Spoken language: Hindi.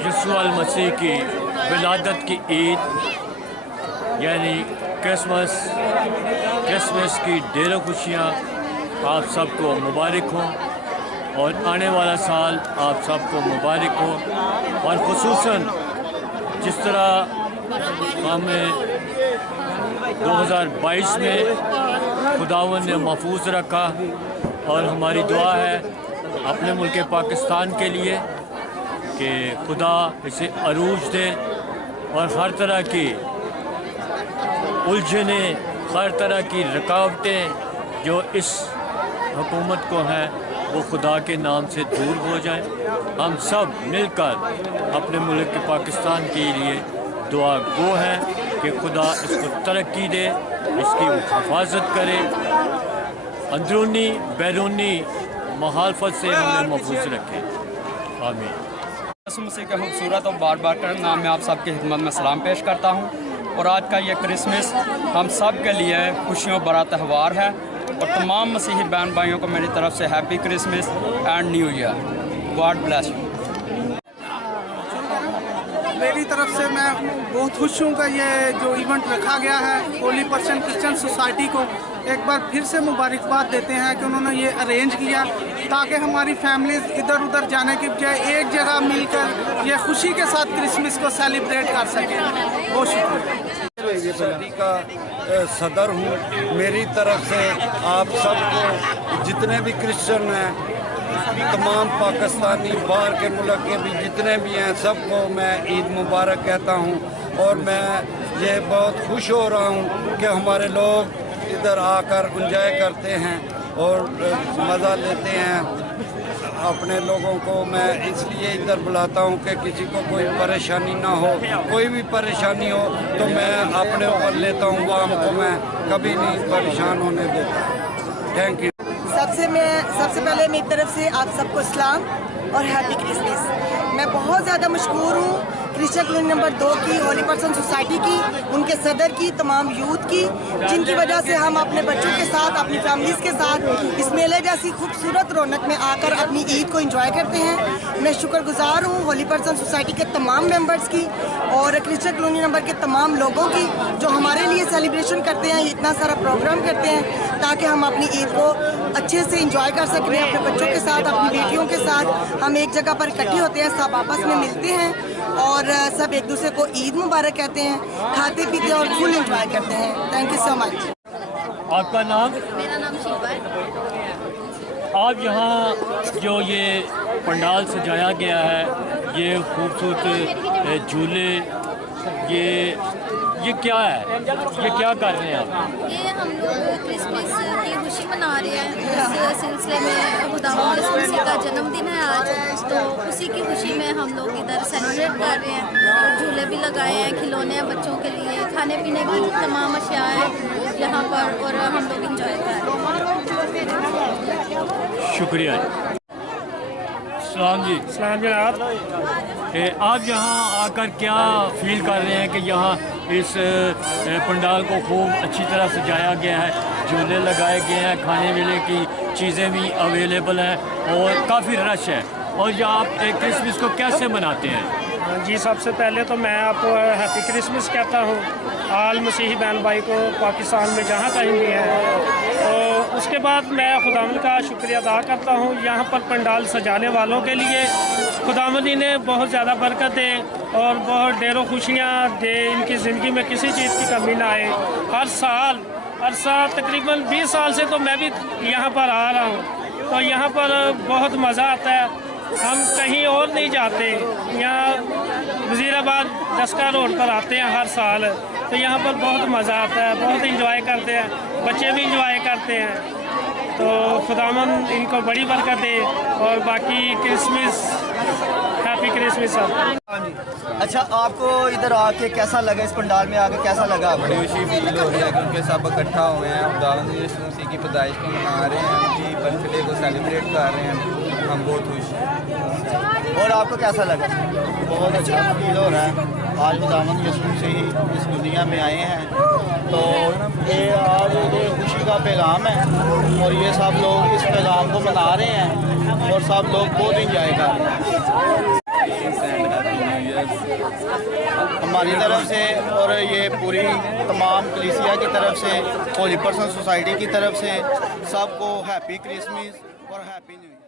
यीशु अल मसीह की विलादत की ईद यानी क्रिसमस की ढेरों खुशियाँ आप सबको मुबारक हों और आने वाला साल आप सबको मुबारक हो। और ख़ुसूसन जिस तरह हमें 2022 में खुदावंद ने महफूज रखा, और हमारी दुआ है अपने मुल्क पाकिस्तान के लिए कि खुदा इसे अरूज दे और हर तरह की उलझने, हर तरह की रुकावटें जो इस हुकूमत को हैं वो खुदा के नाम से दूर हो जाए। हम सब मिलकर अपने मुल्क पाकिस्तान के लिए दुआ गो हैं कि खुदा इसको तरक्की दे, इसकी हिफाजत करे, अंदरूनी बैरूनी मुखालफत से हमें महफूज रखे। आमीन। यीशु मसीह के खूबसूरत और बार बार कर नाम में आप सबकी खिदमत में सलाम पेश करता हूँ। और आज का ये क्रिसमस हम सब के लिए खुशियों भरा त्यौहार है, और तमाम मसीही बहन भाइयों को मेरी तरफ से happy Christmas and new year. God bless you. मेरी तरफ से मैं बहुत खुश हूँ कि ये जो इवेंट रखा गया है होली पर्सन क्रिश्चियन सोसाइटी को एक बार फिर से मुबारकबाद देते हैं कि उन्होंने ये अरेंज किया ताकि हमारी फैमिलीज इधर उधर जाने की बजाय एक जगह मिलकर ये खुशी के साथ क्रिसमस को सेलिब्रेट कर सकें। बहुत शुक्रिया। सोसाइटी का सदर हूँ। मेरी तरफ से आप सबको, जितने भी क्रिश्चियन हैं, तमाम पाकिस्तानी बाहर के मुल्क के भी जितने भी हैं, सबको मैं ईद मुबारक कहता हूँ। और मैं ये बहुत खुश हो रहा हूँ कि हमारे लोग इधर आकर एंजॉय करते हैं और मज़ा लेते हैं। अपने लोगों को मैं इसलिए इधर बुलाता हूँ कि किसी को कोई परेशानी ना हो, कोई भी परेशानी हो तो मैं अपने ऊपर लेता हूँ, वाम को मैं कभी नहीं परेशान होने देता। Thank you. सबसे पहले मेरी तरफ से आप सबको सलाम और हैप्पी क्रिसमस। मैं बहुत ज़्यादा मशहूर हूँ क्रिश्चियन कॉलोनी नंबर 2 की, होली पर्सन सोसाइटी की, उनके सदर की, तमाम यूथ की, जिनकी वजह से हम अपने बच्चों के साथ, अपनी फैमिलीज़ के साथ इस मेले जैसी खूबसूरत रौनक में आकर अपनी ईद को एंजॉय करते हैं। मैं शुक्रगुजार हूँ होली पर्सन सोसाइटी के तमाम मेंबर्स की और क्रिश्चियन कॉलोनी नंबर के तमाम लोगों की जो हमारे लिए सेलिब्रेशन करते हैं, इतना सारा प्रोग्राम करते हैं ताकि हम अपनी ईद को अच्छे से एंजॉय कर सकें अपने बच्चों के साथ, अपनी बेटियों के साथ। हम एक जगह पर इकट्ठे होते हैं, सब आपस में मिलते हैं और सब एक दूसरे को ईद मुबारक कहते हैं, खाते पीते और फुल एंजॉय करते हैं। Thank you so much. आपका नाम? मेरा नाम शिल्पा है। आप यहाँ जो ये पंडाल सजाया गया है, ये खूबसूरत झूले, ये क्या है? ये क्या कर रहे हैं आप? ये हम लोग क्रिसमस की खुशी मना रहे हैं। इस सिलसिले में खुदावंद यीशु मसीह का जन्मदिन है आज, तो उसी की खुशी में हम लोग इधर सेलिब्रेट कर रहे हैं। और झूले भी लगाए हैं, खिलौने हैं बच्चों के लिए, खाने पीने की तमाम अशिया है यहाँ पर, और हम लोग इंजॉय कर रहे हैं। शुक्रिया। सलाम जी। सलाम जनाब। आप यहाँ आकर क्या फील कर रहे हैं कि यहाँ इस पंडाल को खूब अच्छी तरह सजाया गया है, झूले लगाए गए हैं, खाने पीने की चीज़ें भी अवेलेबल हैं और काफ़ी रश है, और यहाँ आप क्रिसमस को कैसे मनाते हैं? जी, सबसे पहले तो मैं आपको हैप्पी क्रिसमस कहता हूँ आल मसीही बहन भाई को पाकिस्तान में जहाँ कहीं भी है। तो उसके बाद मैं खुदावंद का शुक्रिया अदा करता हूँ यहाँ पर पंडाल सजाने वालों के लिए। खुदावंद ने बहुत ज़्यादा बरकत दे और बहुत ढेरों खुशियाँ दे, इनकी ज़िंदगी में किसी चीज़ की कमी ना आए। हर साल तकरीबन 20 साल से तो मैं भी यहाँ पर आ रहा हूँ, तो यहाँ पर बहुत मज़ा आता है। हम कहीं और नहीं जाते, यहाँ वज़ीराबाद दस्का रोड पर आते हैं हर साल, तो यहाँ पर बहुत मज़ा आता है, बहुत इंजॉय करते हैं, बच्चे भी इंजॉय करते हैं। तो खुदावंद इनको बड़ी बरकत दे। और बाकी क्रिसमस, हैप्पी क्रिसमस सब। अच्छा, आपको इधर आके कैसा लगा? इस पंडाल में आके कैसा लगा? बड़ी खुशी फील हो रही है क्योंकि सब इकट्ठा हुए हैं, खुदावंद यीशु मसीह की पैदाइश को मना रहे हैं, उनकी बर्थडे को सेलिब्रेट कर रहे हैं। हम बहुत खुश हैं। और आपको कैसा लगा? बहुत अच्छा फील हो रहा है। आज खुदावंद यसू से ही इस दुनिया में आए हैं। तो ये आज ये खुशी का पैगाम है और ये सब लोग इस पैगाम को मना रहे हैं और सब लोग बहुत इंजॉय कर रहे हैं हमारी तरफ से और ये पूरी तमाम कलीसिया की तरफ से, होली पर्सन सोसाइटी की तरफ से सबको हैप्पी क्रिसमस और हैप्पी न्यू ईयर।